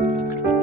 Música